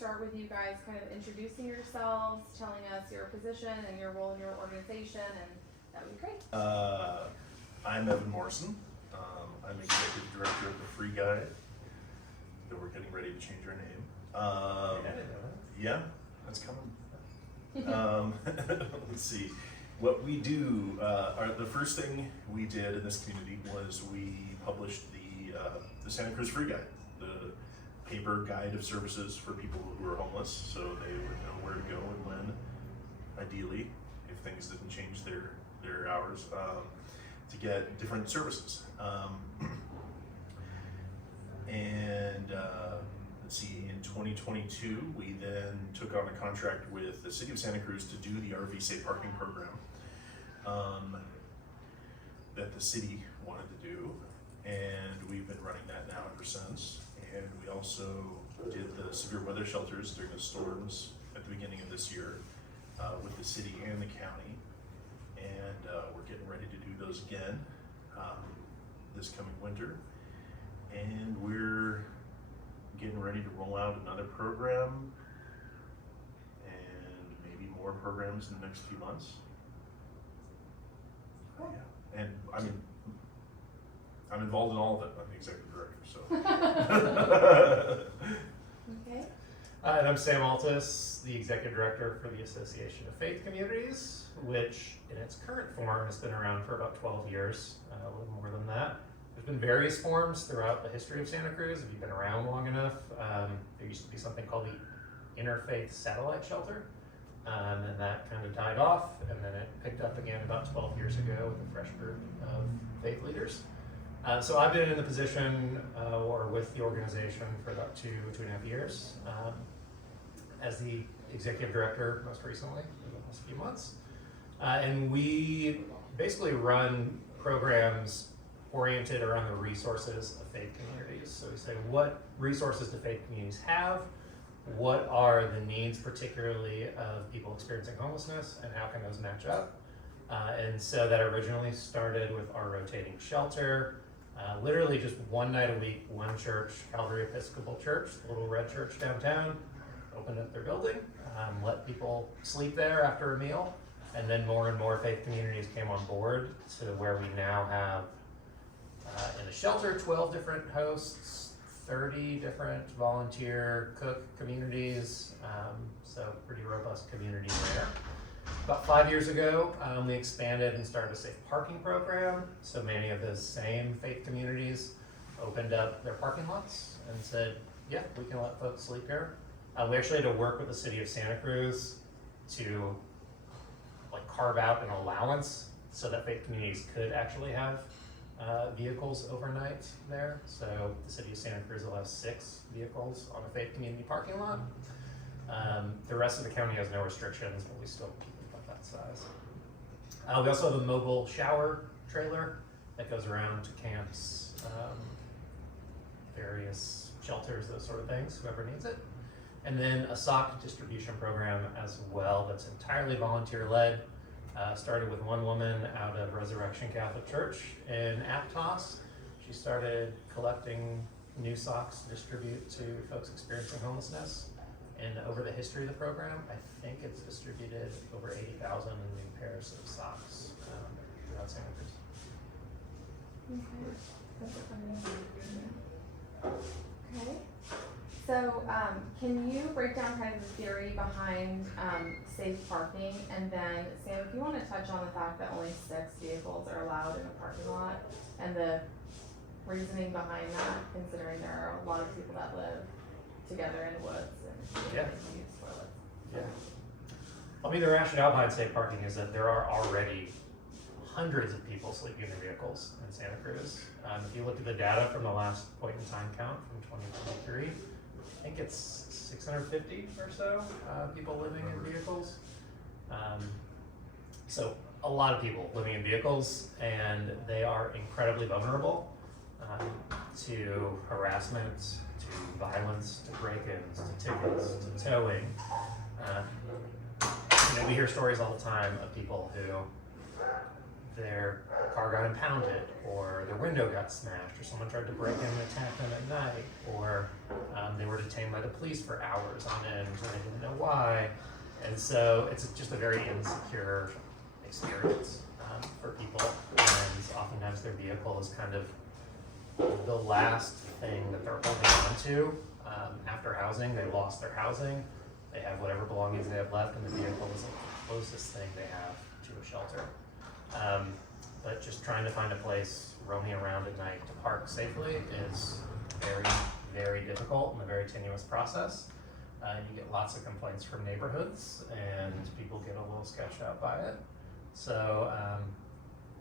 start with you guys kind of introducing yourselves, telling us your position and your role in your organization, and that would be great. I'm Evan Morrison. I'm executive director of the Free Guide, that we're getting ready to change our name. Yeah, that's coming. Let's see. What we do, the first thing we did in this community was we published the Santa Cruz Free Guide, the paper guide of services for people who are homeless, so they would know where to go and when, ideally, if things didn't change their hours, to get different services. Let's see, in 2022, we then took on a contract with the City of Santa Cruz to do the RV safe parking program that the city wanted to do, and we've been running that now ever since. And we also did the severe weather shelters during the storms at the beginning of this year with the city and the county, and we're getting ready to do those again this coming winter, and we're getting ready to roll out another program and maybe more programs in the next few months. Yeah. And I'm involved in all of it. I'm the executive director, so. Okay. And I'm Sam Altus, the executive director for the Association of Faith Communities, which in its current form has been around for about 12 years, a little more than that. There's been various forms throughout the history of Santa Cruz. If you've been around long enough, there used to be something called the Interfaith Satellite Shelter, and that kind of died off, and then it picked up again about 12 years ago with a fresh group of faith leaders. So I've been in the position or with the organization for about two and a half years as the executive director most recently in the last few months. And we basically run programs oriented around the resources of faith communities. So we say, what resources do faith communities have? What are the needs particularly of people experiencing homelessness, and how can those match up? And so that originally started with our rotating shelter. Literally just one night a week, one church, Calvary Episcopal Church, the little red church downtown, opened up their building, let people sleep there after a meal, and then more and more faith communities came on board to where we now have in the shelter 12 different hosts, 30 different volunteer cook communities, so pretty robust community there. About 5 years ago, we expanded and started a safe parking program. So many of those same faith communities opened up their parking lots and said, yeah, we can let folks sleep here. We actually had to work with the city of Santa Cruz to carve out an allowance so that faith communities could actually have vehicles overnight there. So the city of Santa Cruz allows 6 vehicles on a faith community parking lot. The rest of the county has no restrictions, but we still keep it about that size. We also have a mobile shower trailer that goes around to camps, various shelters, those sort of things, whoever needs it. And then a sock distribution program as well that's entirely volunteer-led. Started with one woman out of Resurrection Catholic Church in Aptos. She started collecting new socks to distribute to folks experiencing homelessness. And over the history of the program, I think it's distributed over 80,000 new pairs of socks throughout Santa Cruz. Okay. So can you break down kind of the theory behind safe parking? And then, Sam, if you want to touch on the fact that only 6 vehicles are allowed in a parking lot and the reasoning behind that, considering there are a lot of people that live together in the woods and use toilets. Yeah. I mean, the rationale behind safe parking is that there are already hundreds of people sleeping in their vehicles in Santa Cruz. If you look at the data from the last point in time count from 2023, I think it's 650 or so people living in vehicles. So a lot of people living in vehicles, and they are incredibly vulnerable to harassment, to violence, to break-ins, to tickets, to towing. We hear stories all the time of people who their car got impounded, or their window got smashed, or someone tried to break in and attack them at night, or they were detained by the police for hours on end and they didn't know why. And so it's just a very insecure experience for people, and oftentimes their vehicle is kind of the last thing that they're holding on to. After housing, they lost their housing, they have whatever belongings they have left, and the vehicle is like the closest thing they have to a shelter. But just trying to find a place roaming around at night to park safely is very, very difficult and a very tenuous process. You get lots of complaints from neighborhoods, and people get a little sketched out by it. So,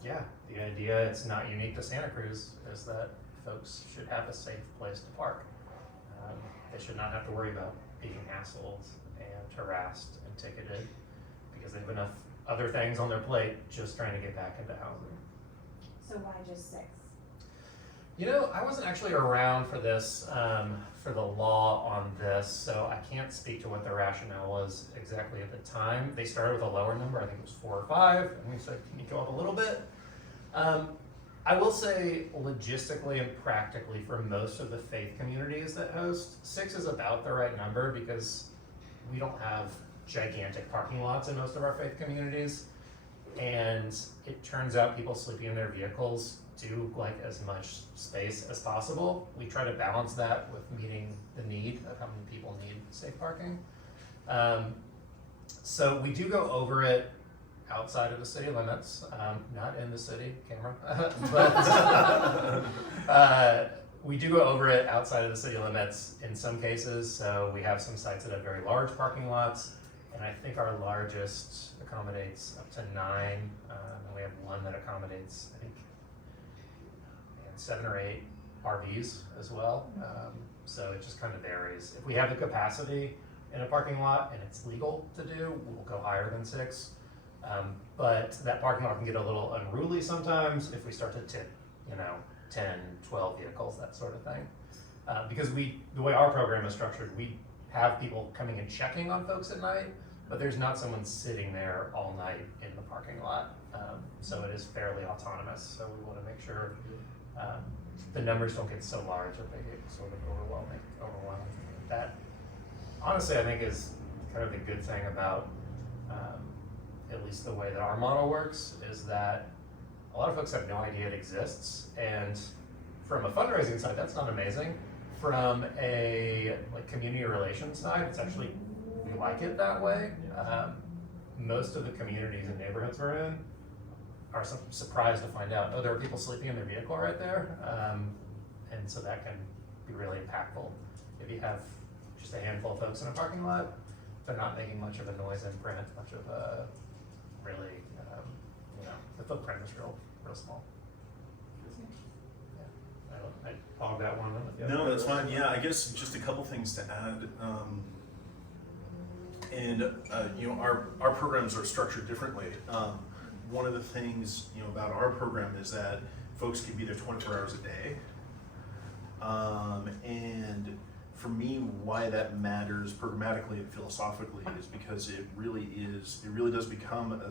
yeah, the idea, it's not unique to Santa Cruz, is that folks should have a safe place to park. They should not have to worry about being hassled and harassed and ticketed because they have enough other things on their plate just trying to get back into housing. So why just 6? You know, I wasn't actually around for this, for the law on this, so I can't speak to what the rationale was exactly at the time. They started with a lower number, I think it was 4 or 5, and we said, can you go up a little bit? I will say logistically and practically for most of the faith communities that host, 6 is about the right number because we don't have gigantic parking lots in most of our faith communities. And it turns out people sleeping in their vehicles do like as much space as possible. We try to balance that with meeting the need of how many people need safe parking. So we do go over it outside of the city limits, not in the city, camera, but we do go over it outside of the city limits in some cases. So we have some sites that have very large parking lots, and I think our largest accommodates up to 9, and we have one that accommodates, I think, 7 or 8 RVs as well. So it just kind of varies. If we have the capacity in a parking lot and it's legal to do, we'll go higher than 6. But that parking lot can get a little unruly sometimes if we start to tip, 10, 12 vehicles, that sort of thing. Because the way our program is structured, we have people coming and checking on folks at night, but there's not someone sitting there all night in the parking lot. So it is fairly autonomous. So we want to make sure the numbers don't get so large that they get sort of overwhelming. That, honestly, I think is kind of the good thing about at least the way that our model works, is that a lot of folks have no idea it exists, and from a fundraising side, that's not amazing. From a community relations side, it's actually, we like it that way. Most of the communities and neighborhoods we're in are surprised to find out, oh, there are people sleeping in their vehicle right there, and so that can be really impactful. If you have just a handful of folks in a parking lot, they're not making much of a noise imprint, much of a really, the footprint is real small. Yeah, I hogged that one. No, that's fine. Yeah, I guess just a couple things to add. Our programs are structured differently. One of the things about our program is that folks can be there 24 hours a day. And for me, why that matters programmatically and philosophically is because it really does become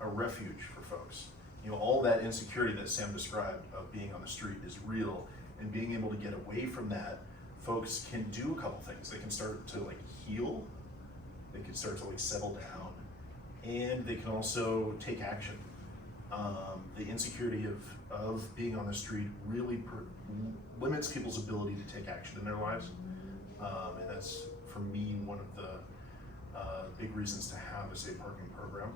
a refuge for folks. All that insecurity that Sam described of being on the street is real, and being able to get away from that, folks can do a couple things. They can start to heal, they can start to settle down, and they can also take action. The insecurity of being on the street really limits people's ability to take action in their lives, and that's, for me, one of the big reasons to have a safe parking program.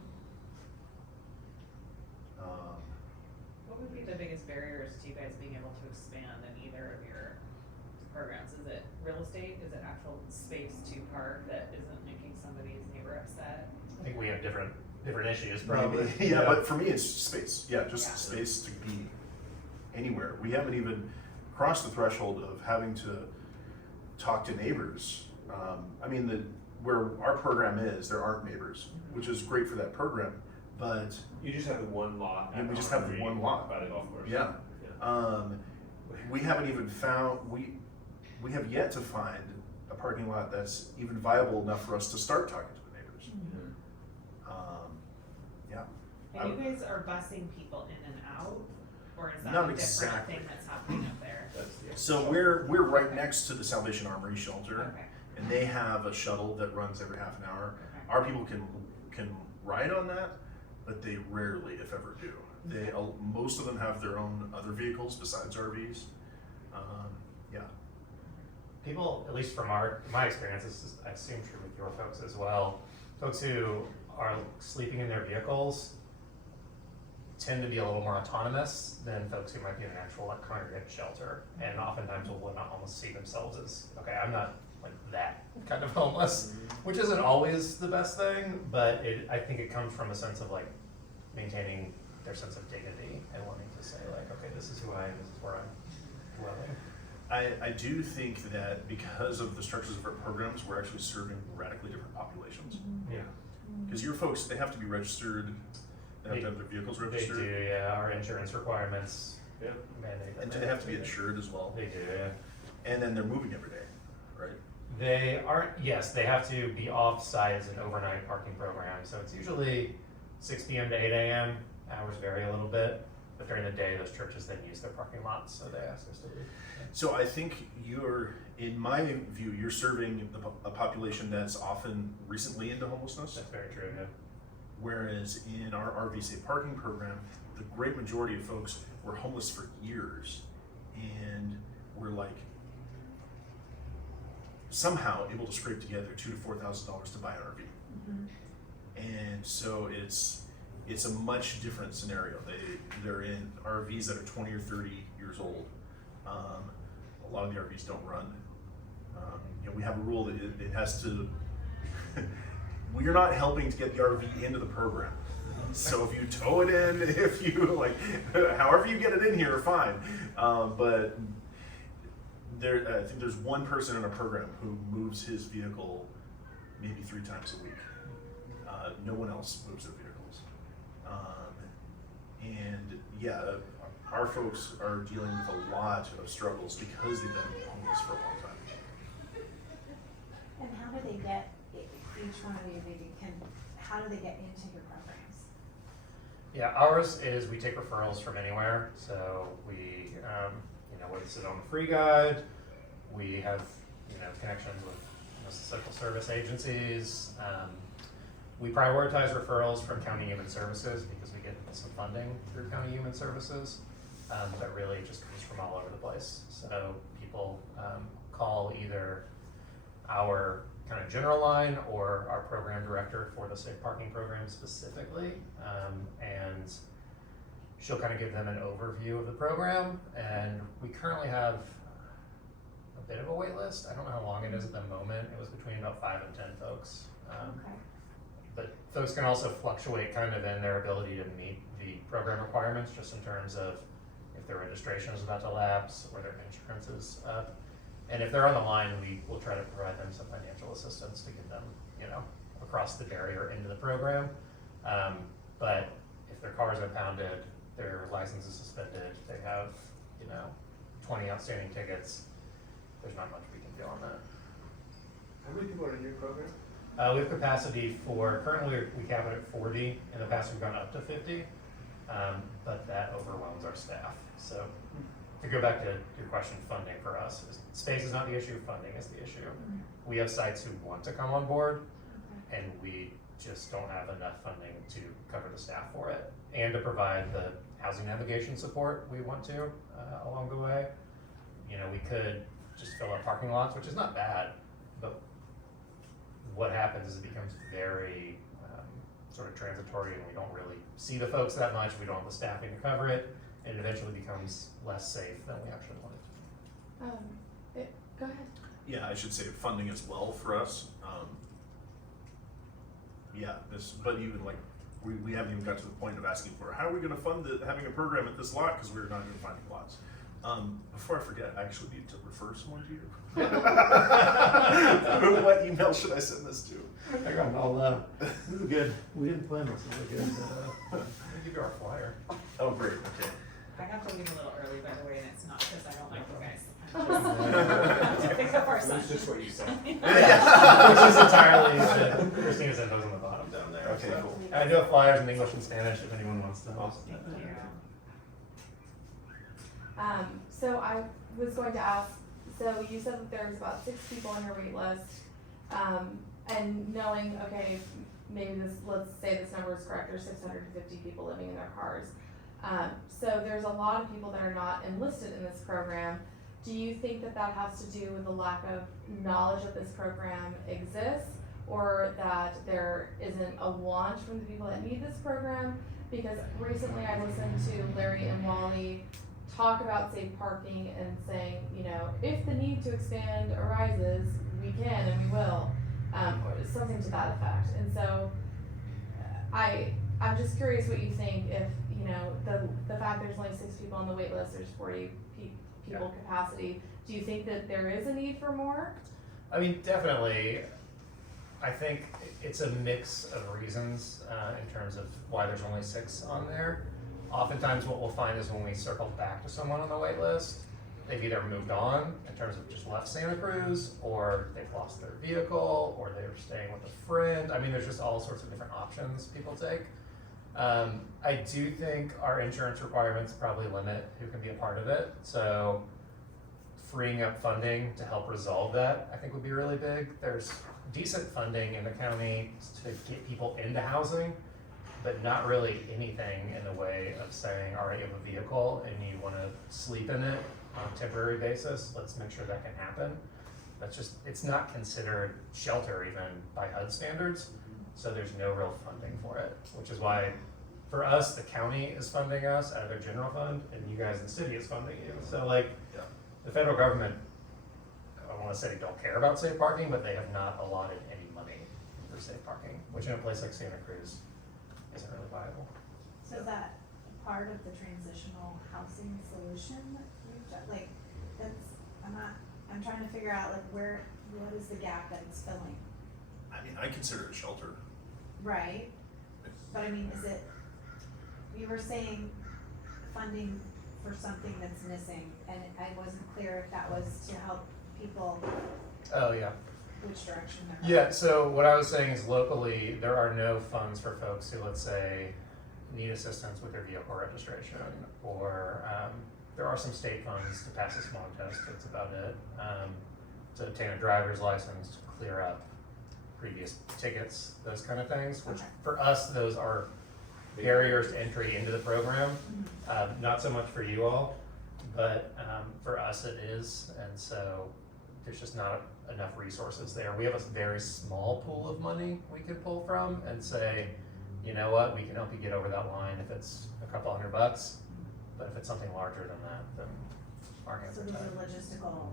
What would be the biggest barriers to you guys being able to expand in either of your programs? Is it real estate? Is it actual space to park that isn't making somebody's neighbor upset? I think we have different issues probably. Yeah, but for me it's space. Yeah, just space to be anywhere. We haven't even crossed the threshold of having to talk to neighbors. Where our program is, there aren't neighbors, which is great for that program, but you just have the one lot. we just have the one lot by the golf course. Yeah. We haven't even found, we have yet to find a parking lot that's even viable enough for us to start talking to the neighbors. Mm-hmm. Yeah. And you guys are busing people in and out, or is that Not a different exactly. thing that's happening up there? So we're right next to the Salvation Armory shelter, Okay, and they have a shuttle that runs every half an hour. okay. Our people can ride on that, but they rarely, if ever, do. They most of them have their own other vehicles besides RVs. Yeah. People, at least from my experience, this is, I assume true with your folks as well, folks who are sleeping in their vehicles tend to be a little more autonomous than folks who might be in an actual like congregate shelter, and oftentimes will not almost see themselves as, okay, I'm not like that kind of homeless, which isn't always the best thing, but I think it comes from a sense of like maintaining their sense of dignity and wanting to say like, okay, this is who I am, this is where I'm dwelling. I do think that because of the structures of our programs, we're actually serving radically different populations. Yeah. Because your folks, they have to be registered, they have to have their vehicles They registered. do, yeah, our insurance requirements mandate that. And do they have to be insured as well? They do, yeah. And then they're moving every day, right? They aren't, yes, they have to be off-site as an overnight parking program, so it's usually 6 p.m. to 8 a.m. Hours vary a little bit, but during the day, those churches then use their parking lots, so they ask us to leave. So I think in my view, you're serving a population that's often recently into homelessness. That's very true, yeah. Whereas in our RV Safe Parking program, the great majority of folks were homeless for years and were like somehow able to scrape together $2,000 to $4,000 to buy an RV. And so it's a much different scenario. They're in RVs that are 20 or 30 years old. A lot of the RVs don't run. We have a rule that it has to. We're not helping to get the RV into the program. So if you tow it in, if you like, however you get it in here, fine. But I think there's one person in a program who moves his vehicle maybe 3 times a week. No one else moves their vehicles. And yeah, our folks are dealing with a lot of struggles because they've been homeless for a long time. And how do they get, each one of you, how do they get into your programs? Yeah, ours is we take referrals from anywhere, so we, whether it's on the free guide, we have, connections with social service agencies. We prioritize referrals from County Human Services because we get some funding through County Human Services, but really it just comes from all over the place. So people call either our kind of general line or our program director for the safe parking program specifically, and she'll kind of give them an overview of the program. And we currently have a bit of a wait list. I don't know how long it is at the moment. It was between about 5 and 10 folks. Okay. But folks can also fluctuate kind of in their ability to meet the program requirements, just in terms of if their registration is about to lapse or their insurance is up. And if they're on the line, we will try to provide them some financial assistance to get them, across the barrier into the program. But if their car is impounded, their license is suspended, they have, 20 outstanding tickets, there's not much we can do on that. How many people are in your program? We have capacity for, currently we cap it at 40. In the past, we've gone up to 50, but that overwhelms our staff. So to go back to your question, funding for us, space is not the issue, funding is the issue. We have sites who want to come on board, and we just don't have enough funding to cover the staff for it, and to provide the housing navigation support we want to along the way. We could just fill up parking lots, which is not bad, but what happens is it becomes very sort of transitory, and we don't really see the folks that much. We don't have the staffing to cover it, and it eventually becomes less safe than we actually want it to be. Go ahead. Yeah, I should say funding as well for us. But even like, we haven't even got to the point of asking for, how are we gonna fund having a program at this lot, because we're not even finding lots. Before I forget, I actually need to refer someone to you. What email should I send this to? Hang on, this is good. We didn't plan this, this is good. I'll give you our flyer. Oh, great, okay. I have to leave a little early, by the way, and it's not because I don't like you guys. I'm just to pick up our son. That's just what you said. Yeah, which is entirely, Christina's infos on the bottom down there. Okay, so. cool. And I do have flyers in English and Spanish if anyone wants them. Awesome. Thank you. So I was going to ask, so you said that there's about 6 people on your wait list, and knowing, okay, maybe this, let's say this number is correct, there's 650 people living in their cars. So there's a lot of people that are not enlisted in this program. Do you think that that has to do with the lack of knowledge that this program exists, or that there isn't a want from the people that need this program? Because recently I listened to Larry and Wally talk about safe parking and saying, you know, if the need to expand arises, we can and we will, or something to that effect. And so I'm just curious what you think if, you know, the fact there's only 6 people on the wait list, there's 40 people capacity. Do you think that there is a need for more? I mean, definitely. I think it's a mix of reasons in terms of why there's only 6 on there. Oftentimes what we'll find is when we circle back to someone on the wait list, they've either moved on in terms of just left Santa Cruz, or they've lost their vehicle, or they're staying with a friend. I mean, there's just all sorts of different options people take. I do think our insurance requirements probably limit who can be a part of it. So freeing up funding to help resolve that, I think would be really big. There's decent funding in the county to get people into housing, but not really anything in the way of saying, all right, you have a vehicle and you want to sleep in it on a temporary basis, let's make sure that can happen. That's just, it's not considered shelter even by HUD standards, so there's no real funding for it, which is why for us, the county is funding us out of their general fund, and you guys in the city is funding you. So like, Yeah. the federal government, I want to say don't care about safe parking, but they have not allotted any money for safe parking, which in a place like Santa Cruz isn't really viable. So is that part of the transitional housing solution that we've done? Like, that's, I'm trying to figure out like what is the gap that it's filling? I mean, I consider it a shelter. Right, but I mean, is it, you were saying funding for something that's missing, and I wasn't clear if that was to help people, Oh, yeah. which direction they're Yeah, so what I was saying is locally, there are no funds for folks who, let's say, need assistance with their vehicle registration, or there are some state funds to pass a smog test, that's about it. To obtain a driver's license, to clear up previous tickets, those kind of things, which Okay. for us, those are barriers to entry into the program. Mhm. Not so much for you all, but for us it is, and so there's just not enough resources there. We have a very small pool of money we could pull from and say, you know what, we can help you get over that line if it's a couple $100, but if it's something larger than that, then our hands So are these tied. are logistical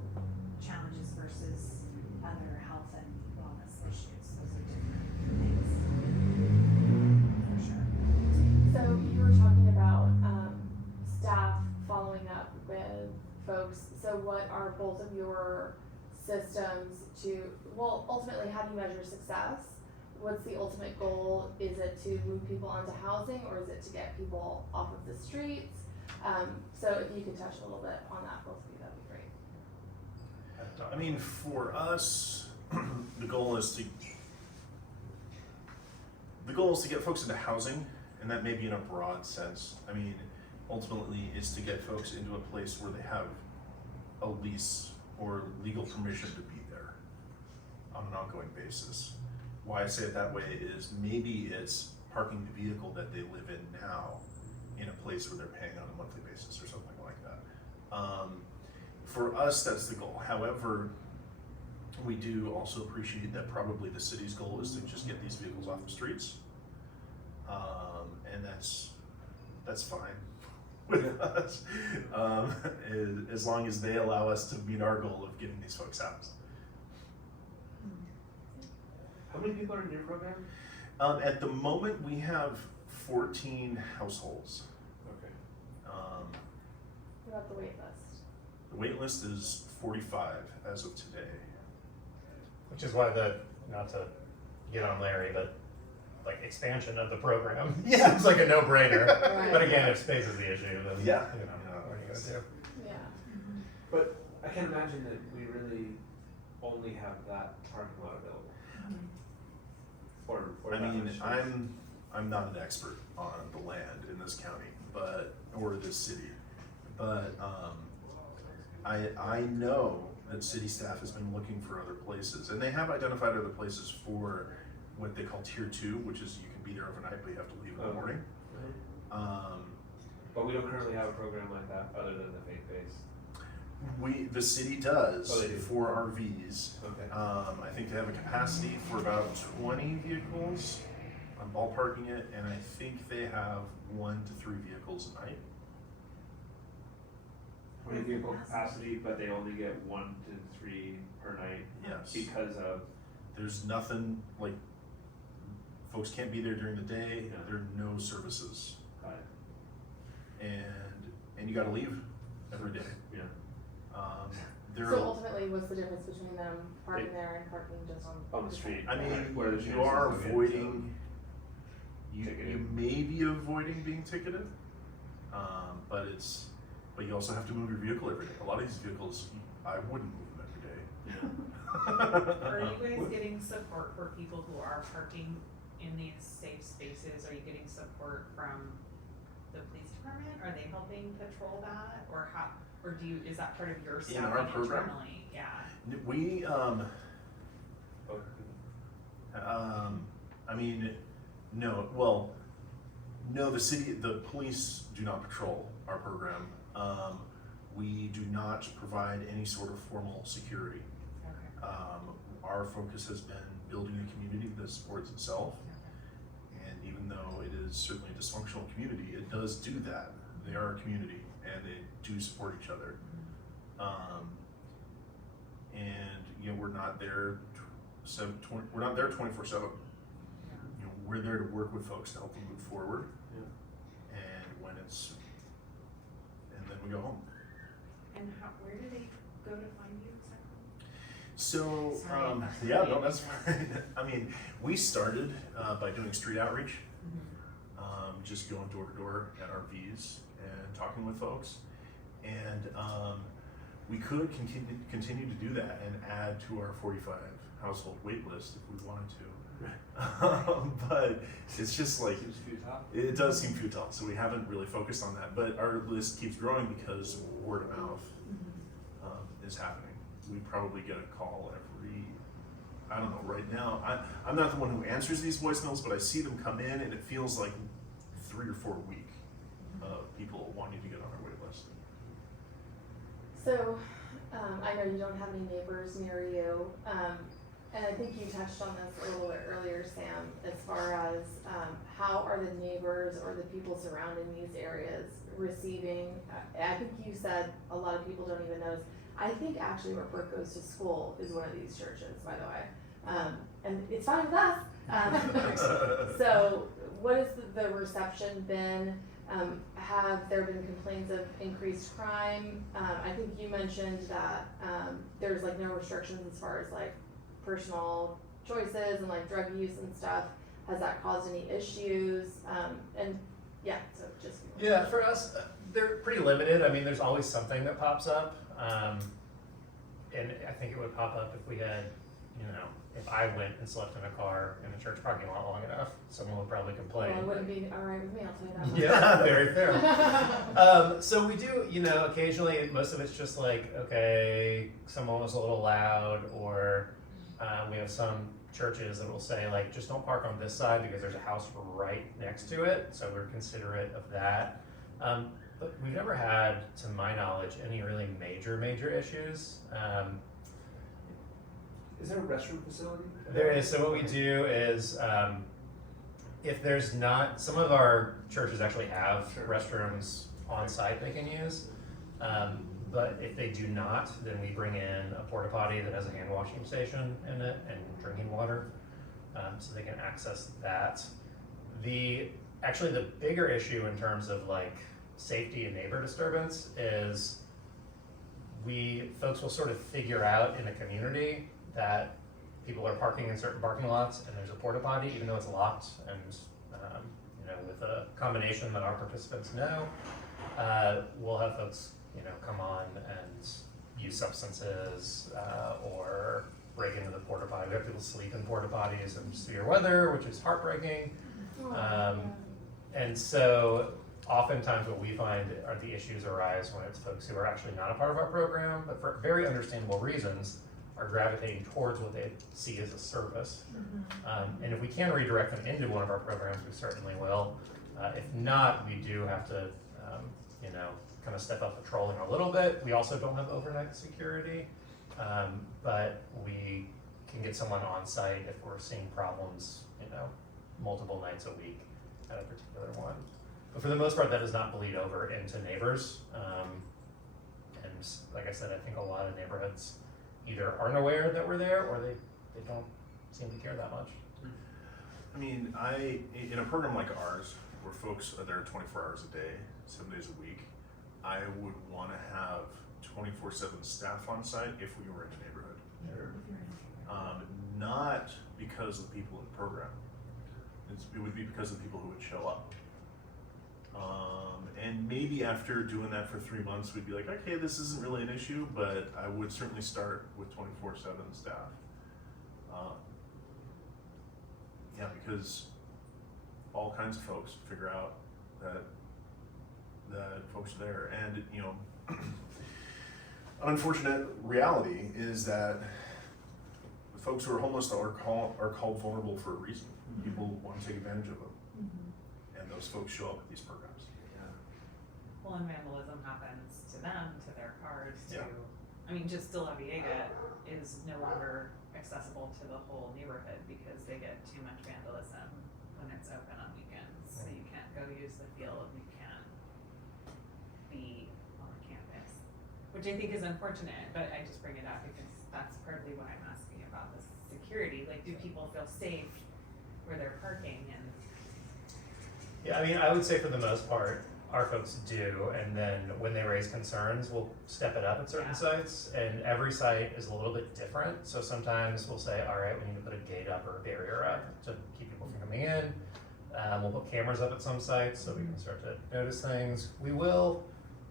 challenges versus other health and wellness issues, those are different things. For sure. So you were talking about staff following up with folks. So what are both of your systems to, well, ultimately, how do you measure success? What's the ultimate goal? Is it to move people onto housing, or is it to get people off of the streets? So if you could touch a little bit on that, both of you, that'd be great. I mean, for us, the goal is to get folks into housing, and that may be in a broad sense. I mean, ultimately, is to get folks into a place where they have a lease or legal permission to be there on an ongoing basis. Why I say it that way is maybe it's parking the vehicle that they live in now in a place where they're paying on a monthly basis or something like that. For us, that's the goal. However, we do also appreciate that probably the city's goal is to just get these vehicles off the streets. And that's fine with us, as long as they allow us to meet our goal of getting these folks out. How many people are in your program? At the moment, we have 14 households. Okay. What about the wait list? The wait list is 45 as of today. Which is why not to get on Larry, but like expansion of the program Yeah. seems like a no-brainer. Right. But again, if space is the issue, then Yeah. you know, what are you gonna do? Yeah. But I can imagine that we really only have that parking lot available. I mean, I'm not an expert on the land in this county, or this city, but, I know that city staff has been looking for other places, and they have identified other places for what they call tier 2, which is you can be there overnight, but you have to leave in the morning. But we don't currently have a program like that other than the faith-based. The city does Oh, they do. for RVs. Okay. I think they have a capacity for about 20 vehicles. I'm ballparking it, and I think they have 1 to 3 vehicles a night. 20 vehicle capacity, but they only get 1 to 3 per night Yes. because of. There's nothing, like, folks can't be there during the day, Yeah. there are no services. Got it. And you gotta leave every day. Yeah. There So are, ultimately, what's the difference between them parking there and parking just On the street. I mean, Where the you chances are of getting avoiding, you ticketed. may be avoiding being ticketed, but you also have to move your vehicle every day. A lot of these vehicles, I wouldn't move them every day. Yeah. Are you guys getting support for people who are parking in these safe spaces? Are you getting support from the police department? Are they helping patrol that, or how, or is that part of your our staffing program? internally? Yeah. We, Oh, I mean, no, the police do not patrol our program. We do not provide any sort of formal security. Okay. Our focus has been building a community that supports itself. And even though it is certainly a dysfunctional community, it does do that. They are a community and they do support each other. And you know, we're not there 24/7. You know, we're there to work with folks to help them move forward. Yeah. And then we go home. And where do they go to find you exactly? So, Sorry. yeah, no, that's fine. I mean, we started by doing street outreach, just going door to door at RVs and talking with folks. And we could continue to do that and add to our 45 household wait list if we wanted to. But it's just like, Seems futile. it does seem futile, so we haven't really focused on that. But our list keeps growing because word of mouth is happening. We probably get a call every, I don't know, right now. I'm not the one who answers these voicemails, but I see them come in and it feels like 3 or 4 a week of people wanting to get on our wait list. So, I know you don't have any neighbors near you, and I think you touched on this a little bit earlier, Sam, as far as, how are the neighbors or the people surrounding these areas receiving, I think you said a lot of people don't even notice. I think actually where Brooke goes to school is one of these churches, by the way, and it's fine with us. So what has the reception been? Have there been complaints of increased crime? I think you mentioned that there's like no restrictions as far as like personal choices and like drug use and stuff. Has that caused any issues? And yeah, so just. Yeah, for us, they're pretty limited. I mean, there's always something that pops up. And I think it would pop up if we had, you know, if I went and slept in a car in a church parking lot long enough, someone would probably complain. Well, it wouldn't be all right with me, I'll tell you that. Yeah, very fair. So we do, you know, occasionally, most of it's just like, okay, someone was a little loud, or we have some churches that will say like, just don't park on this side because there's a house right next to it, so we're considerate of that. But we've never had, to my knowledge, any really major issues. Is there a restroom facility? There is. So what we do is, if there's not, some of our churches actually have Sure. restrooms on site they can use. But if they do not, then we bring in a porta potty that has a hand washing station in it and drinking water, so they can access that. Actually the bigger issue in terms of like safety and neighbor disturbance is folks will sort of figure out in a community that people are parking in certain parking lots and there's a porta potty, even though it's locked, and you know, with a combination that our participants know, we'll have folks, you know, come on and use substances or break into the porta potty. We have people sleep in porta potties in severe weather, which is heartbreaking. And so oftentimes what we find are the issues arise when it's folks who are actually not a part of our program, but for very understandable reasons are gravitating towards what they see as a service. And if we can redirect them into one of our programs, we certainly will. If not, we do have to, you know, kind of step up patrolling a little bit. We also don't have overnight security, but we can get someone on site if we're seeing problems, you know, multiple nights a week at a particular one. But for the most part, that does not bleed over into neighbors. And like I said, I think a lot of neighborhoods either aren't aware that we're there or they don't seem to care that much. I mean, in a program like ours, where folks are there 24 hours a day, 7 days a week, I would want to have 24/7 staff on site if we were in a neighborhood. Not because of the people in the program. It would be because of the people who would show up. And maybe after doing that for 3 months, we'd be like, okay, this isn't really an issue, but I would certainly start with 24/7 staff. Yeah, because all kinds of folks figure out that folks are there, and you know, an unfortunate reality is that the folks who are homeless are called vulnerable for a reason. People want to take advantage of them, and those folks show up at these programs. Well, and vandalism happens to them, to their cars, to, Yeah. I mean, just De La Viega is no longer accessible to the whole neighborhood because they get too much vandalism when it's open on weekends. So you can't go use the field, you can't be on the campus, which I think is unfortunate, but I just bring it up because that's partly why I'm asking about the security. Like, do people feel safe where they're parking and? Yeah, I mean, I would say for the most part, our folks do, and then when they raise concerns, we'll step it up at certain sites, and every site is a little bit different. So sometimes we'll say, all right, we need to put a gate up or a barrier up to keep people from coming in. We'll put cameras up at some sites so we can start to notice things. We'll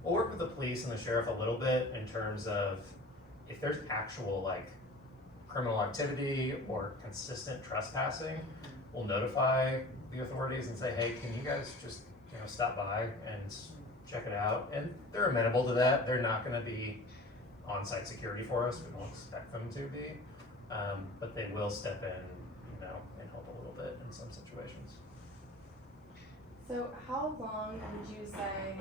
work with the police and the sheriff a little bit in terms of if there's actual like criminal activity or consistent trespassing, we'll notify the authorities and say, hey, can you guys just stop by and check it out? And they're amenable to that. They're not going to be on-site security for us. We don't expect them to be, but they will step in, and help a little bit in some situations. So how long would you say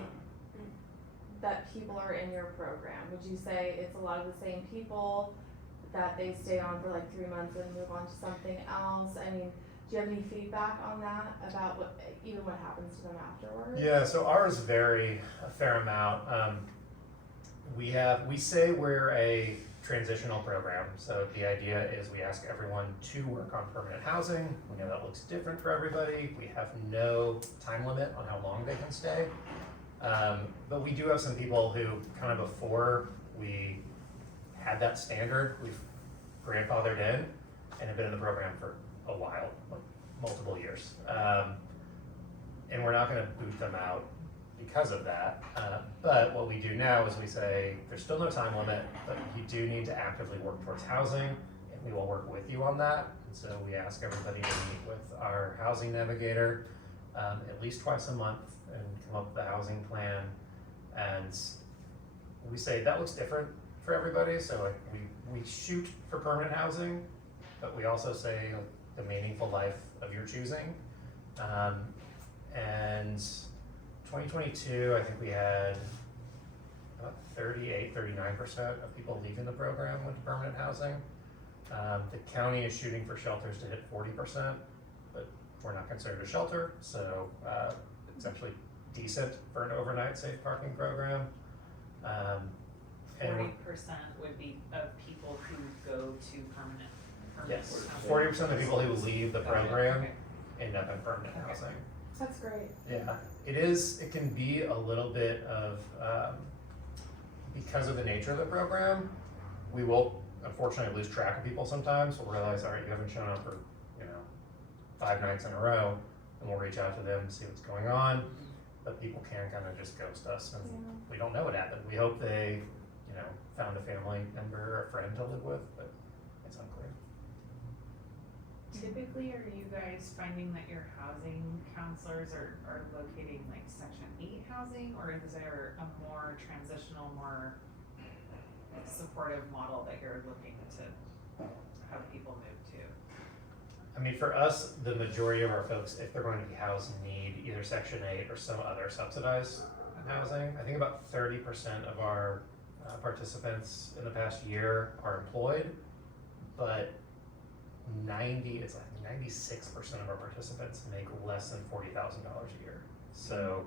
that people are in your program? Would you say it's a lot of the same people, that they stay on for like 3 months and move on to something else? I mean, do you have any feedback on that about what happens to them afterwards? Yeah, so ours vary a fair amount. We say we're a transitional program, so the idea is we ask everyone to work on permanent housing. We know that looks different for everybody. We have no time limit on how long they can stay. But we do have some people who kind of before we had that standard, we've grandfathered in and have been in the program for a while, like multiple years. And we're not gonna boot them out because of that. But what we do now is we say, there's still no time limit, but you do need to actively work towards housing, and we will work with you on that. And so we ask everybody to meet with our housing navigator at least twice a month and come up with a housing plan. And we say that looks different for everybody, so like we shoot for permanent housing, but we also say the meaningful life of your choosing. And 2022, I think we had about 39% of people leaving the program went to permanent housing. The county is shooting for shelters to hit 40%, but we're not considered a shelter, so it's actually decent for an overnight safe parking program. 40% would be of people who go to permanent Yes, housing. 40% of the people who leave the program Okay. end up in permanent housing. That's great. Yeah, it can be a little bit of, because of the nature of the program, we will unfortunately lose track of people sometimes. We'll realize, all right, you haven't shown up for, 5 nights in a row, and we'll reach out to them and see what's going on. But people can kind of just ghost us, and we don't know what happened. We hope they, found a family member or a friend to live with, but it's unclear. Typically, are you guys finding that your housing counselors are locating like section 8 housing, or is there a more transitional, more supportive model that you're looking to have people move to? I mean, for us, the majority of our folks, if they're going to be housed, need either Section 8 or some other subsidized housing. I think about 30% of our participants in the past year are employed, but 96% of our participants make less than $40,000 a year. So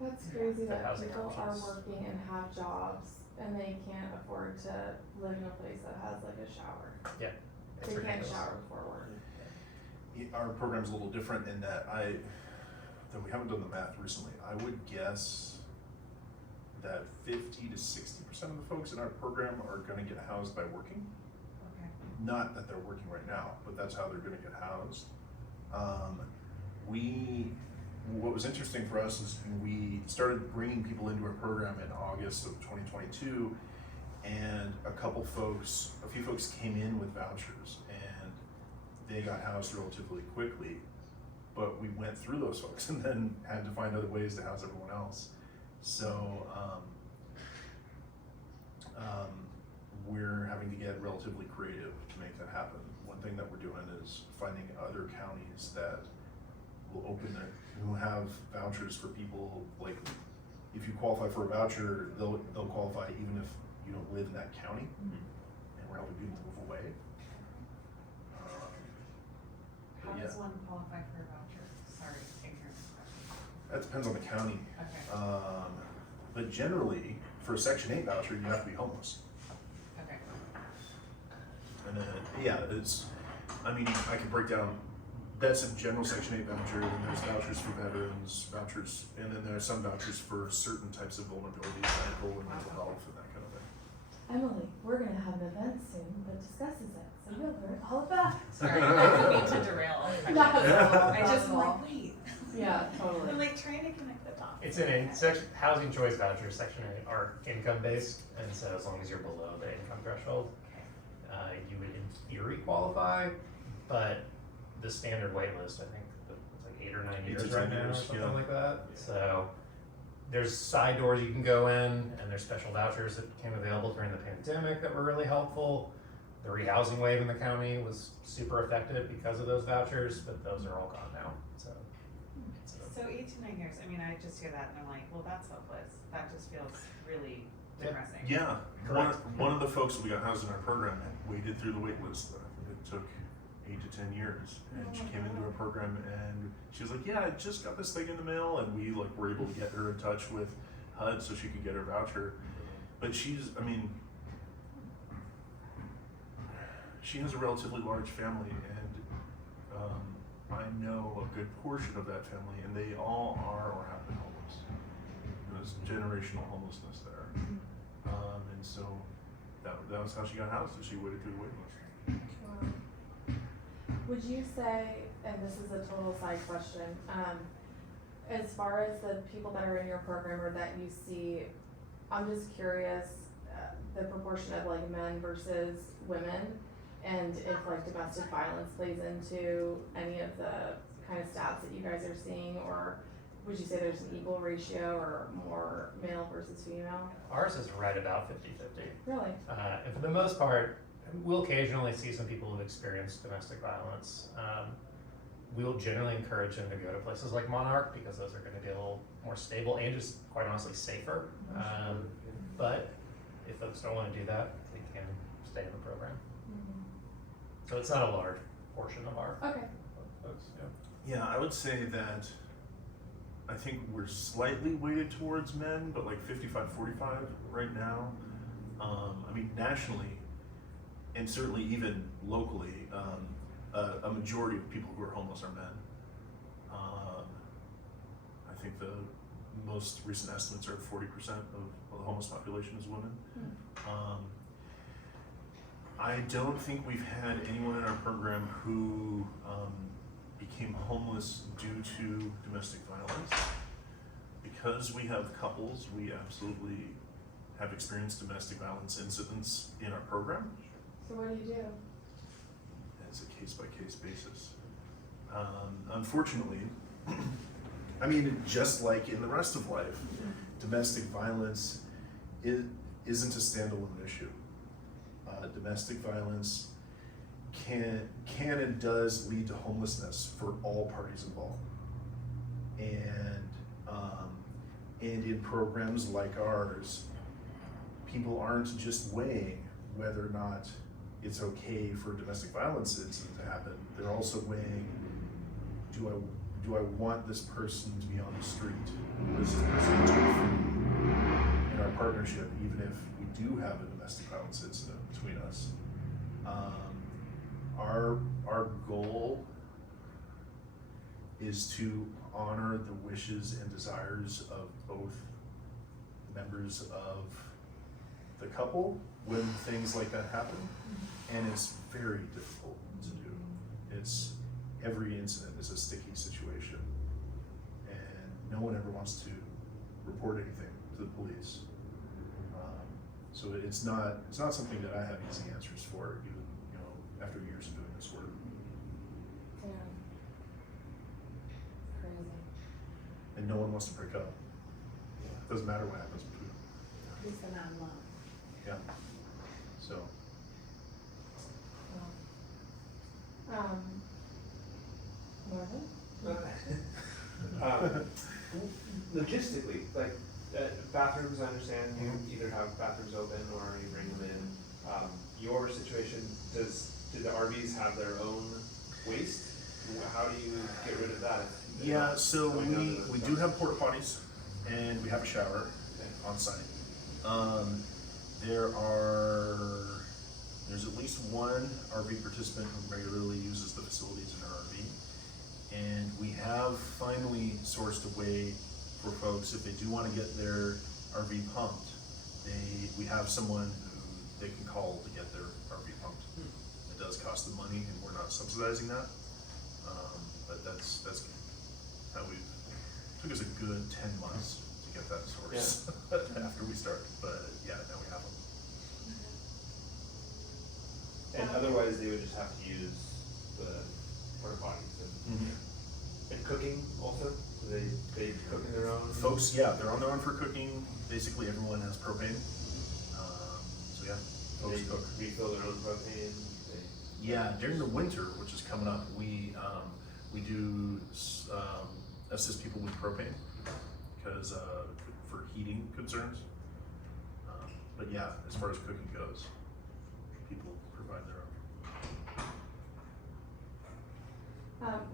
That's crazy The that housing people are options. working and have jobs and they can't afford to live in a place that has like a shower. it's They can't ridiculous. shower before work. Our program's a little different in that though we haven't done the math recently, I would guess that 50 to 60% of the folks in our program are gonna get housed by working. Okay. Not that they're working right now, but that's how they're gonna get housed. What was interesting for us is we started bringing people into our program in August of 2022, and a few folks came in with vouchers, and they got housed relatively quickly. But we went through those folks and then had to find other ways to house everyone else. So we're having to get relatively creative to make that happen. One thing that we're doing is finding other counties that will who have vouchers for people. Like, if you qualify for a voucher, they'll qualify even if you don't live in that county, and we're helping people move away. How Yeah. does one qualify for a voucher? Sorry, ignorant question. That depends on the county. Okay. But generally, for a Section 8 voucher, you have to be homeless. Okay. And then, I can break down, that's a general Section 8 voucher, and then there's vouchers for veterans, and then there are some vouchers for certain types of vulnerabilities, medical and mental health and that kind of thing. Emily, we're gonna have an event soon that discusses it, so you'll learn all about it. Sorry, I didn't mean to derail. Not at all, I not just at am all. like, wait. Yeah, totally. I'm like trying to connect the dots. It's housing choice vouchers, Section 8 are income based, and so as long as you're below the income threshold, you would in theory qualify, but the standard wait list, I think, it's like 8 or 9 8 to years 10 right now or years, something yeah. like that. So there's side doors you can go in, and there's special vouchers that became available during the pandemic that were really helpful. The rehousing wave in the county was super effective because of those vouchers, but those are all gone now, so. So 8 to 9 years, I mean, I just hear that and I'm like, well, that's hopeless. That just feels really depressing. Yeah, Correct. one of the folks that we got housed in our program waited through the wait list. It took 8 to 10 years, and she came into our program and she was like, yeah, I just got this thing in the mail, and we were able to get her in touch with HUD so she could get her voucher. But she has a relatively large family, and I know a good portion of that family, and they all are or have been homeless. There's generational homelessness there. And so that was how she got housed, is she waited through the wait list. Wow. Would you say, and this is a total side question, as far as the people that are in your program or that you see, I'm just curious, the proportion of like men versus women, and if like domestic violence plays into any of the kind of stats that you guys are seeing, or would you say there's an equal ratio or more male versus female? Ours is right about 50-50. Really? And for the most part, we'll occasionally see some people who've experienced domestic violence. We will generally encourage them to go to places like Monarch because those are going to be a little more stable and just quite honestly safer. But if folks don't want to do that, they can stay in the program. So it's not a large portion of our Okay. folks. Yeah, I would say that I think we're slightly weighted towards men, but like 55-45 right now. I mean, nationally, and certainly even locally, a majority of people who are homeless are men. I think the most recent estimates are 40% of the homeless population is women. I don't think we've had anyone in our program who became homeless due to domestic violence. Because we have couples, we absolutely have experienced domestic violence incidents in our program. So what do you do? It's a case-by-case case-by-case basis. Unfortunately, I mean, just like in the rest of life, domestic violence isn't a standalone issue. Domestic violence can and does lead to homelessness for all parties involved. And in programs like ours, people aren't just weighing whether or not it's okay for a domestic violence incident to happen. They're also weighing, do I want this person to be on the street? Is this person to in our partnership, even if we do have a domestic violence incident between us? Our goal is to honor the wishes and desires of both members of the couple when things like that happen, and it's very difficult to do. Every incident is a sticky situation, and no one ever wants to report anything to the police. So it's not something that I have easy answers for, even after years of doing this work. Yeah. Crazy. And no one wants to break up. Doesn't matter what happens between them. Who's the non-love? Yeah. So. Marvin? Logistically, like, bathrooms, I understand, you either have bathrooms open or you bring them in. Your situation, do the RVs have their own waste? How do you get rid of that? Yeah, so we do have porta potties and we have a shower on site. There's at least one RV participant who regularly uses the facilities in our RV. And we have finally sourced a way for folks, if they do want to get their RV pumped, we have someone who they can call to get their RV pumped. It does cost them money, and we're not subsidizing that. But that's how took us a good 10 months to get that source after we started. But yeah, now we have them. And otherwise, they would just have to use the porta potties and cooking also. Do they cook in their own? Folks, yeah, they're on their own for cooking. Basically, everyone has propane. So yeah, folks cook. Refill their own propane. Yeah, during the winter, which is coming up, we do assist people with propane because for heating concerns. But yeah, as far as cooking goes, people provide their own.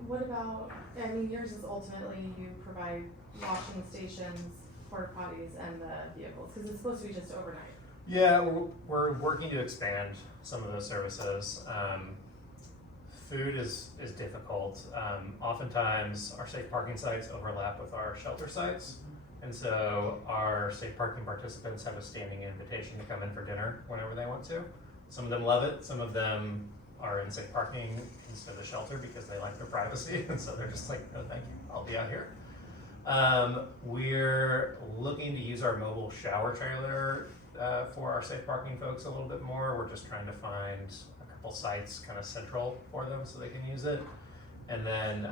What about, I mean, yours is ultimately you provide washing stations, porta potties, and the vehicles, because it's supposed to be just overnight. Yeah, we're working to expand some of those services. Food is difficult. Oftentimes, our safe parking sites overlap with our shelter sites. And so our safe parking participants have a standing invitation to come in for dinner whenever they want to. Some of them love it. Some of them are in safe parking instead of shelter because they like their privacy. And so they're just like, no, thank you, I'll be out here. We're looking to use our mobile shower trailer for our safe parking folks a little bit more. We're just trying to find a couple sites kind of central for them so they can use it. And then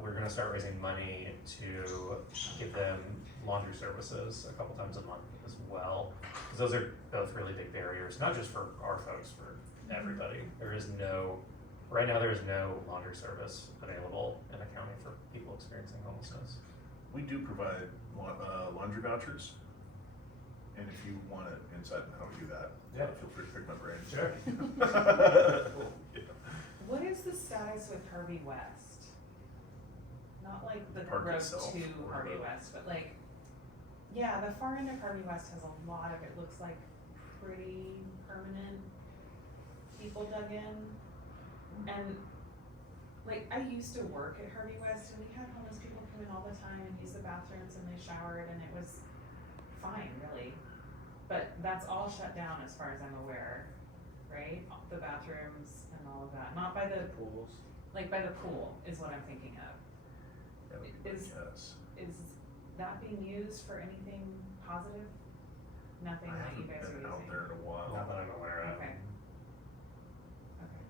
we're gonna start raising money to give them laundry services a couple times a month as well. Because those are both really big barriers, not just for our folks, for everybody. Right now there is no laundry service available in the county for people experiencing homelessness. We do provide laundry vouchers, and if you want an insight on how we do that, feel free to pick my brain. Sure. Yeah. What is the status with Harvey West? Not like the Park road itself, to or Harvey the- West, but like, yeah, the far end of Harvey West has a lot of, it looks like pretty permanent people dug in. And like, I used to work at Harvey West and we had homeless people come in all the time and use the bathrooms and they showered and it was fine, really. But that's all shut down as far as I'm aware, right? The bathrooms and all of that, not by the Pools. like by the pool is what I'm thinking of. Everybody Is- has. Is that being used for anything positive? Nothing I that you haven't guys are been using? out there in a while. Not that I'm aware of. Okay. Okay.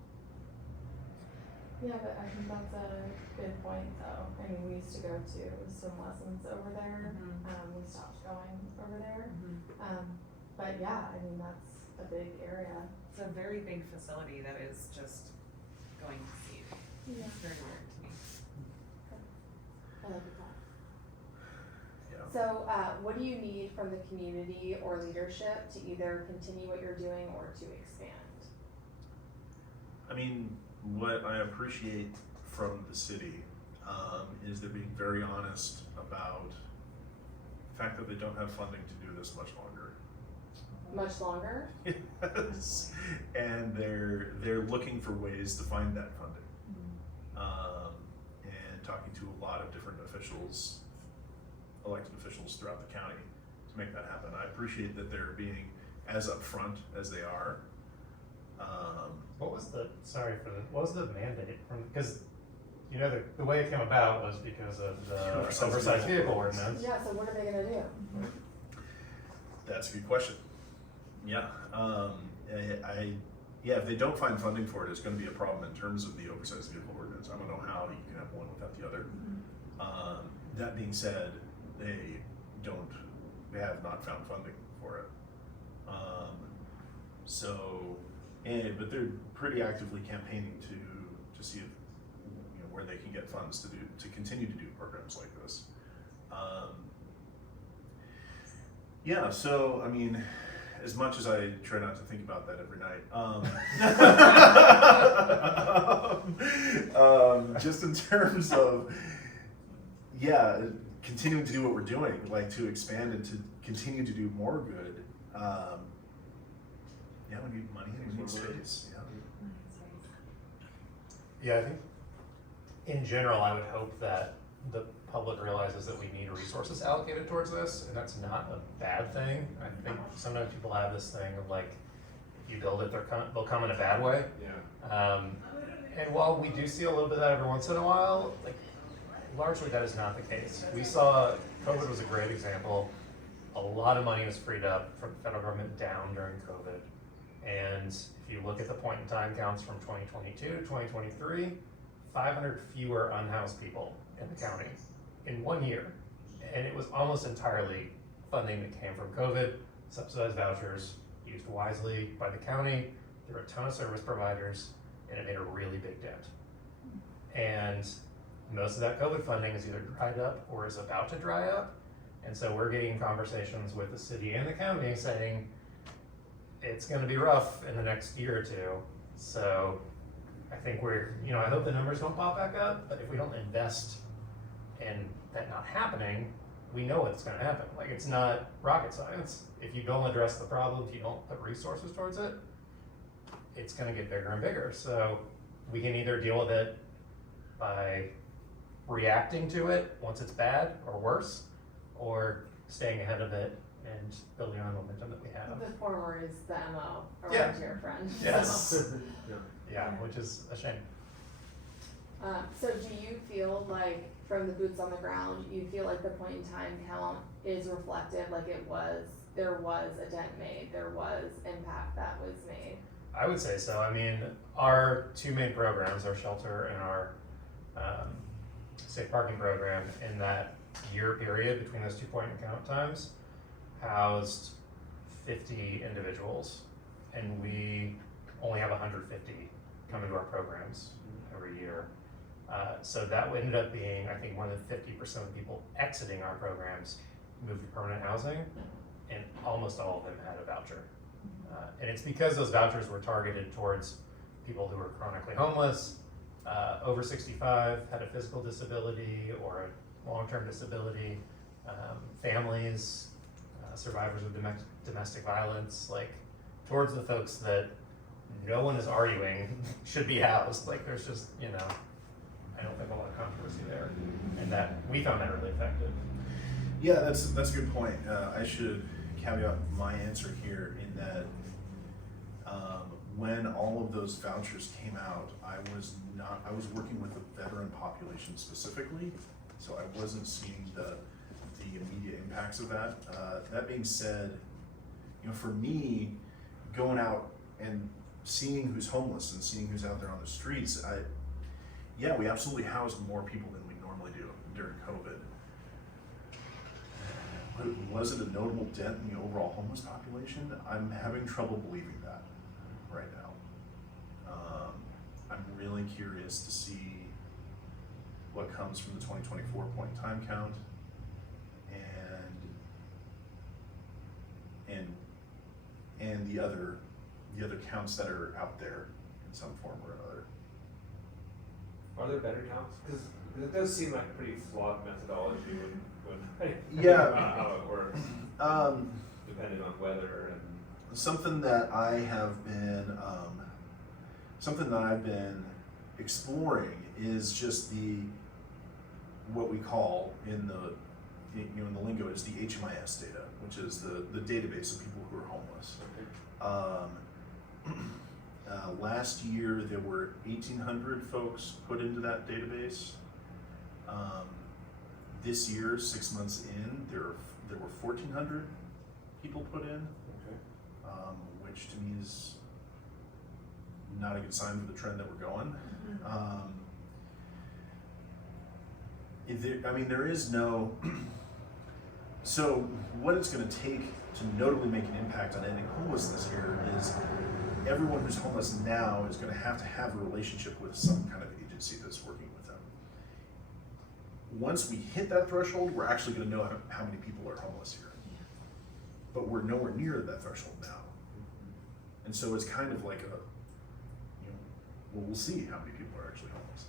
Yeah, but I think that's a good point though. I mean, we used to go to swim lessons over there. We stopped going over there. But yeah, I mean, that's a big area. It's a very big facility that is just going to seed. Yeah. It's very weird to me. I like that. Yeah. So, what do you need from the community or leadership to either continue what you're doing or to expand? I mean, what I appreciate from the city is they're being very honest about the fact that they don't have funding to do this much longer. Much longer? Yes, and they're looking for ways to find that funding. And talking to a lot of different officials, elected officials throughout the county to make that happen. I appreciate that they're being as upfront as they are. What was the mandate from, because, you know, the way it came about was because of the oversized vehicle ordinance. Yeah, so what are they gonna do? That's a good question. Yeah, if they don't find funding for it, it's gonna be a problem in terms of the oversized vehicle ordinance. I don't know how you can have one without the other. That being said, they have not found funding for it. But they're pretty actively campaigning to see if, you know, where they can get funds to continue to do programs like this. Yeah, so I mean, as much as I try not to think about that every night, just in terms of, yeah, continuing to do what we're doing, like to expand and to continue to do more good. Yeah, we need money and we need space. Yeah, I think in general, I would hope that the public realizes that we need resources allocated towards this, and that's not a bad thing. I think sometimes people have this thing of like, if you build it, they'll come in a bad way. Yeah. And while we do see a little bit of that every once in a while, like largely that is not the case. We saw, COVID was a great example. A lot of money was freed up from the federal government down during COVID. And if you look at the point in time counts from 2022 to 2023, 500 fewer unhoused people in the county in 1 year. And it was almost entirely funding that came from COVID, subsidized vouchers, used wisely by the county, through a ton of service providers, and it made a really big dent. And most of that COVID funding is either dried up or is about to dry up. And so we're getting conversations with the city and the county saying, it's gonna be rough in the next year or two. So I think I hope the numbers don't pop back up, but if we don't invest in that not happening, we know it's gonna happen. Like, it's not rocket science. If you don't address the problem, if you don't put resources towards it, it's gonna get bigger and bigger. So we can either deal with it by reacting to it once it's bad or worse, or staying ahead of it and building on the momentum that we have. The former is the MO, Yeah. around here, friend. Yes. Yeah, which is a shame. So do you feel like, from the boots on the ground, you feel like the point in time count is reflective, like there was a dent made, there was impact that was made? I would say so. I mean, our two main programs, our shelter and our safe parking program, in that year period between those 2 point and count times, housed 50 individuals, and we only have 150 come into our programs every year. So that ended up being, I think, more than 50% of the people exiting our programs moved to permanent housing, and almost all of them had a voucher. And it's because those vouchers were targeted towards people who were chronically homeless, over 65, had a physical disability or a long-term disability, families, survivors of domestic violence, like towards the folks that no one is arguing should be housed. Like, there's just, I don't think a lot of controversy there, and that we found that really effective. Yeah, that's a good point. I should caveat my answer here in that when all of those vouchers came out, I was working with the veteran population specifically, so I wasn't seeing the immediate impacts of that. That being said, for me, going out and seeing who's homeless and seeing who's out there on the streets, yeah, we absolutely housed more people than we normally do during COVID. But was it a notable dent in the overall homeless population? I'm having trouble believing that right now. I'm really curious to see what comes from the 2024 point time count and the other counts that are out there in some form or another. Are there better counts? Because it does seem like a pretty flawed methodology when Yeah. about how it works, depending on weather and. Something that I've been exploring is just what we call in the lingo is the HMIS data, which is the database of people who are homeless. Last year there were 1,800 folks put into that database. This year, 6 months in, there were 1,400 people put in. Which to me is not a good sign for the trend that we're going. There is no, so what it's gonna take to notably make an impact on ending homelessness here is everyone who's homeless now is gonna have a relationship with some kind of agency that's working with them. Once we hit that threshold, we're actually gonna know how many people are homeless here. But we're nowhere near that threshold now. And so it's kind of like we'll see how many people are actually homeless.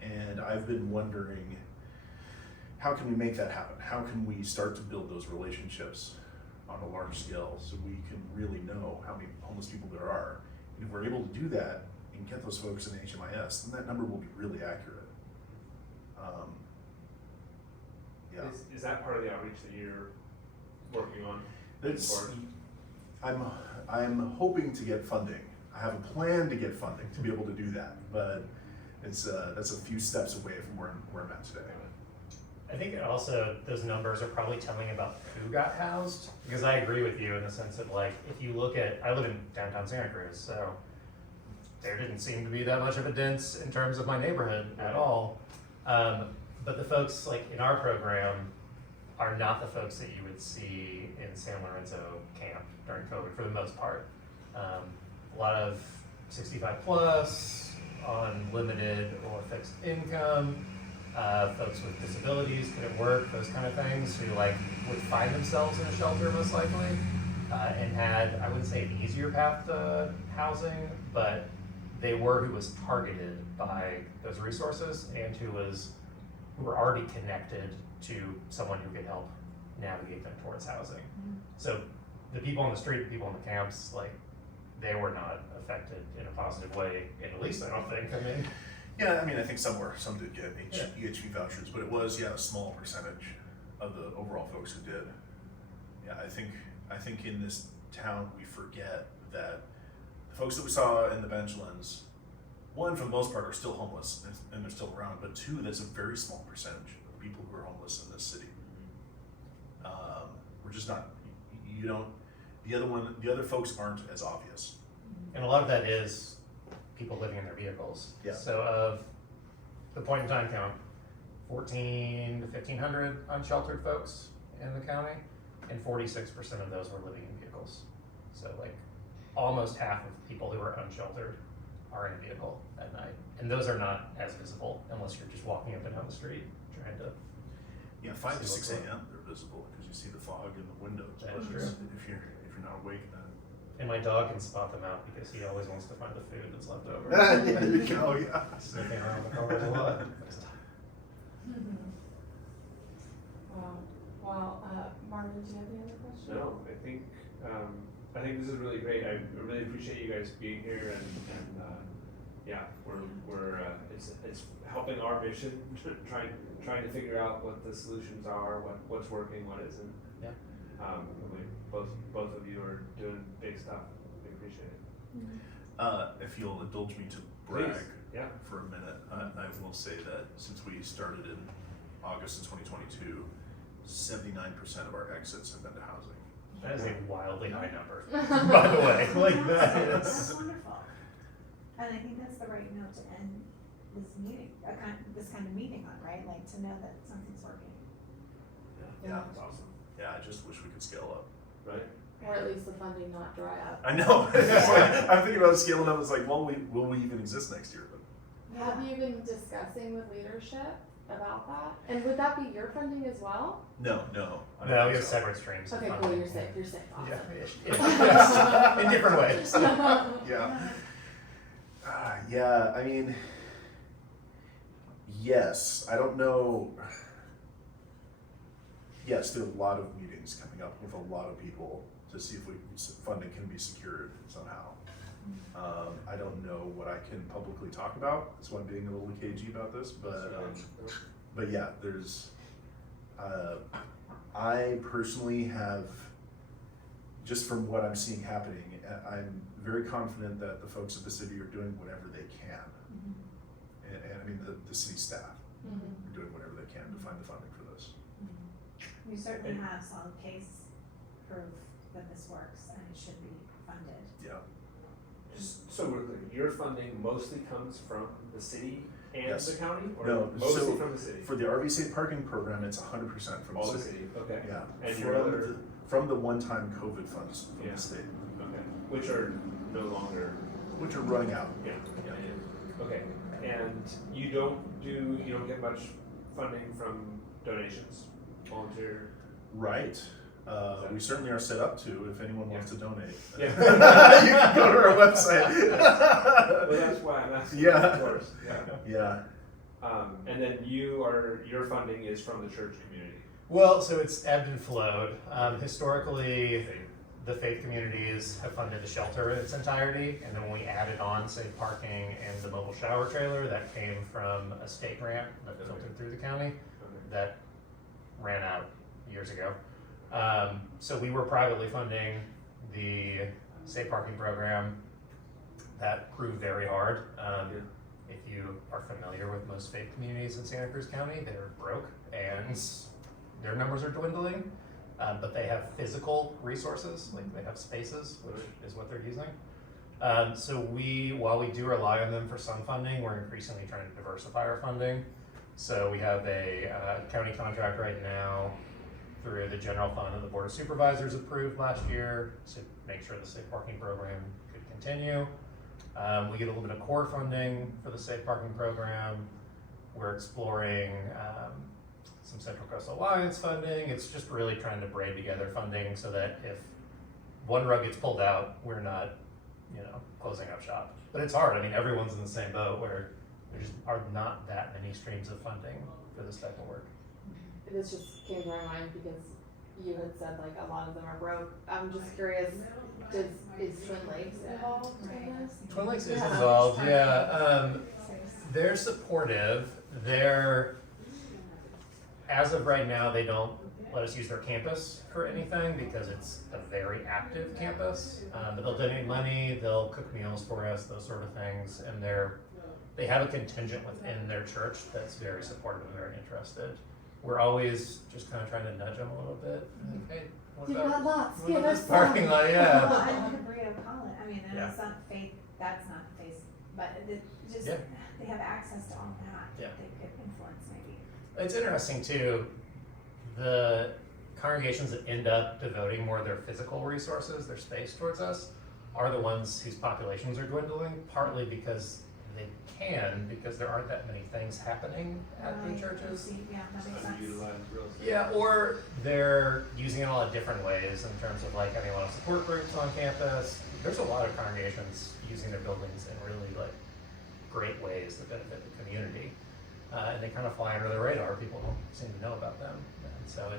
And I've been wondering, how can we make that happen? How can we start to build those relationships on a large scale so we can really know how many homeless people there are? And if we're able to do that and get those folks in HMIS, then that number will be really accurate. Yeah. Is that part of the outreach that you're working on? I'm hoping to get funding. I have a plan to get funding to be able to do that, but that's a few steps away from where I'm at today. I think it also, those numbers are probably telling about who got housed, because I agree with you in the sense that, like, if you look at, I live in downtown Santa Cruz, so there didn't seem to be that much of a dent in terms of my neighborhood at all. But the folks, like, in our program are not the folks that you would see in San Lorenzo camp during COVID for the most part. A lot of 65 plus, on limited or fixed income, folks with disabilities, couldn't work, those kind of things, who would find themselves in a shelter most likely, and had, I wouldn't say an easier path to housing, but they were who was targeted by those resources and who were already connected to someone who could help navigate them towards housing. So the people on the street, the people in the camps, they were not affected in a positive way, at least I don't think. Yeah, I think some did get EHV vouchers, but it was, a small percentage of the overall folks who did. Yeah, I think in this town, we forget that the folks that we saw in the Benchlands, one, for the most part, are still homeless and they're still around, but two, that's a very small percentage of people who are homeless in this city. We're just not, the other folks aren't as obvious. And a lot of that is people living in their vehicles. Yeah. So of the point in time count, 1,400 to 1,500 unsheltered folks in the county, and 46% of those were living in vehicles. So almost half of people who are unsheltered are in a vehicle at night. And those are not as visible unless you're just walking up and down the street trying to. Yeah, 5 to 6 a.m. they're visible because you see the fog in the windows. That is But true. If you're not awake, then. And my dog can spot them out because he always wants to find the food that's left over. There you go, yeah. Sniffing around the corners a lot. Wow. Marvin, do you have any other questions? No, I think this is really great. I really appreciate you guys being here and it's helping our mission, trying to figure out what the solutions are, what's working, what isn't. Yeah. Both of you are doing big stuff. We appreciate it. If you'll indulge me to brag Please. Yeah. for a minute, I will say that since we started in August of 2022, 79% of our exits have been to housing. That is a wildly high number, by the way. That That's is. wonderful. And I think that's the right note to end this meeting, this kind of meeting on, right? Like to know that something's working. Yeah, That's awesome, yeah, I just wish we could scale up. right? Or at least the funding not dry up. I know, it's like, I'm thinking about scaling up, it's like, well, will we even exist next year? But Have you been discussing with leadership about that? And would that be your funding as well? no. I don't No, we think have so. separate streams of Okay, funding. cool, you're safe, awesome. Yeah, in different ways. Yeah. Yeah, I mean, yes, I don't know. Yes, there are a lot of meetings coming up with a lot of people to see if funding can be secured somehow. I don't know what I can publicly talk about, that's why I'm being a little cagey about this, but yeah, there's, I personally have, just from what I'm seeing happening, I'm very confident that the folks at the city are doing whatever they can. And I mean, the city staff are doing whatever they can to find the funding for this. We certainly have solid case proof that this works and it should be funded. Yeah. Just so we're clear, your funding mostly comes from the city and Yes. the county, or No, mostly so from the city? For the RV safe parking program, it's 100% from All the the city. city, okay. Yeah. And from your other, from the one-time COVID funds from Yeah. the state, okay, which are no longer, which are running out. yeah, Yeah. okay. And you don't get much funding from donations, volunteer? Right. We certainly are set up to, if anyone wants to donate. Yeah. You can go to our website. Well, that's why I'm asking, Yeah. of course, yeah. Yeah. And then your funding is from the church community? Well, so it's ebbed and flowed. Historically, the faith communities have funded the shelter in its entirety, and then when we added on safe parking and the mobile shower trailer, that came from a state grant that filtered through the county Okay. that ran out years ago. So we were privately funding the safe parking program. That proved very hard. If you are familiar with most faith communities in Santa Cruz County, they're broke and their numbers are dwindling, but they have physical resources, like they have spaces, which is what they're using. So while we do rely on them for some funding, we're increasingly trying to diversify our funding. So we have a county contract right now through the general fund that the Board of Supervisors approved last year to make sure the safe parking program could continue. We get a little bit of core funding for the safe parking program. We're exploring some Central Coast Alliance funding. It's just really trying to braid together funding so that if one rug gets pulled out, we're not, closing up shop. But it's hard. I mean, everyone's in the same boat where there just are not that many streams of funding for this type of work. This just came to my mind because you had said like a lot of them are broke. I'm just curious, is Twin Lakes involved in this? Twin Lakes is Yeah. involved, yeah. They're supportive. As of right now, they don't let us use their campus for anything because it's a very active campus. But they'll donate money, they'll cook meals for us, those sort of things. And they have a contingent within their church that's very supportive and very interested. We're always just kind of trying to nudge them a little bit. Like, hey, You've got lots, what give about us this parking some. lot? Yeah. Well, I could bring up Colin, I mean, and Yeah. it's not faith, that's not faith, but Yeah. they have access to all that. Yeah. They could influence maybe. It's interesting too, the congregations that end up devoting more of their physical resources, their space towards us, are the ones whose populations are dwindling, partly because they can, because there aren't that many things happening at the Right, churches. see, yeah, that makes sense. Underutilized real estate. Yeah, or they're using it in a lot of different ways in terms of like having a lot of support groups on campus. There's a lot of congregations using their buildings in really like great ways that benefit the community. And they kind of fly under the radar. People don't seem to know about them. And so I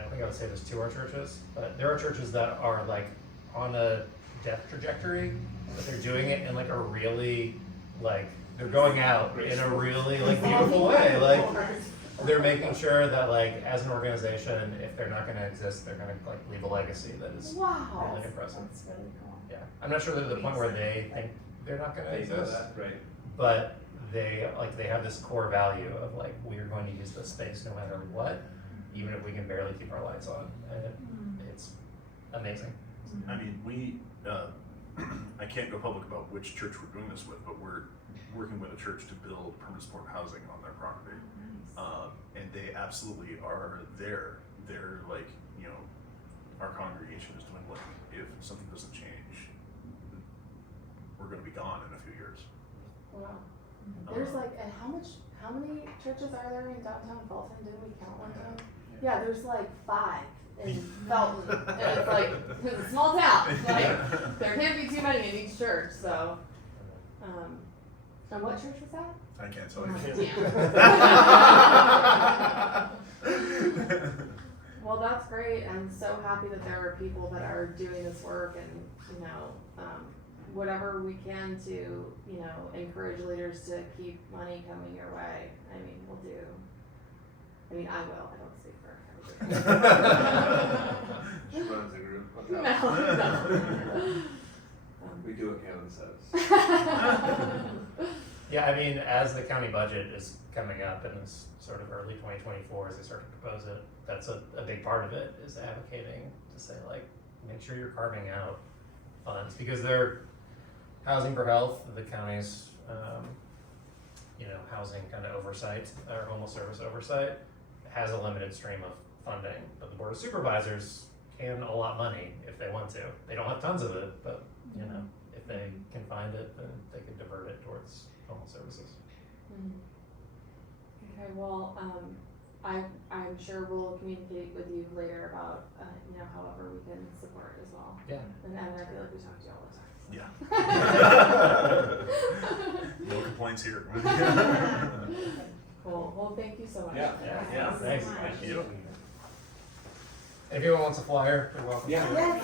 don't think I would say this to our churches, but there are churches that are like on a death trajectory, but they're doing it in like a really, like, they're going out in a really like beautiful way. Like, they're making sure that like as an organization, if they're not gonna exist, they're gonna like leave a legacy that is Wow. really impressive. That's really cool. Yeah, I'm not sure they're to the point where they think they're not gonna They know exist, that, right? but they have this core value of like, we are going to use this space no matter what, even if we can barely keep our lights on, and it's amazing. I mean, I can't go public about which church we're doing this with, but we're working with a church to build permanent support housing on their property. And they absolutely are there. They're like, you know, our congregation is dwindling. If something doesn't change, we're gonna be gone in a few years. Wow. There's like, and how many churches are there in downtown Fulton? Didn't we count one time? Yeah, there's like 5 in Felton, and it's like, it's a small town, like, there can't be too many in each church, so. And what church was that? I can't tell you. Well, that's great. I'm so happy that there are people that are doing this work and, you know, whatever we can to, you know, encourage leaders to keep money coming your way. I mean, we'll do. I mean, I will. I don't speak for everybody. She runs the group. No, no. We do what Kevin says. Yeah, I mean, as the county budget is coming up in this sort of early 2024, as they start to propose it, that's a big part of it, is advocating to say, like, make sure you're carving out funds, because they're housing for health, the county's, you know, housing kind of oversight, or homeless service oversight, has a limited stream of funding, but the Board of Supervisors can allot money if they want to. They don't have tons of it, but, you know, if they can find it, then they can divert it towards homeless services. Okay, well, I'm sure we'll communicate with you later about, you know, however we can support as well. Yeah. And I feel like we talk to you all the time. Yeah. No complaints here. Cool, well, thank you so much. Yeah. Yeah, thanks. Thank you. If anyone wants a flyer, you're welcome Yeah. to. Yes,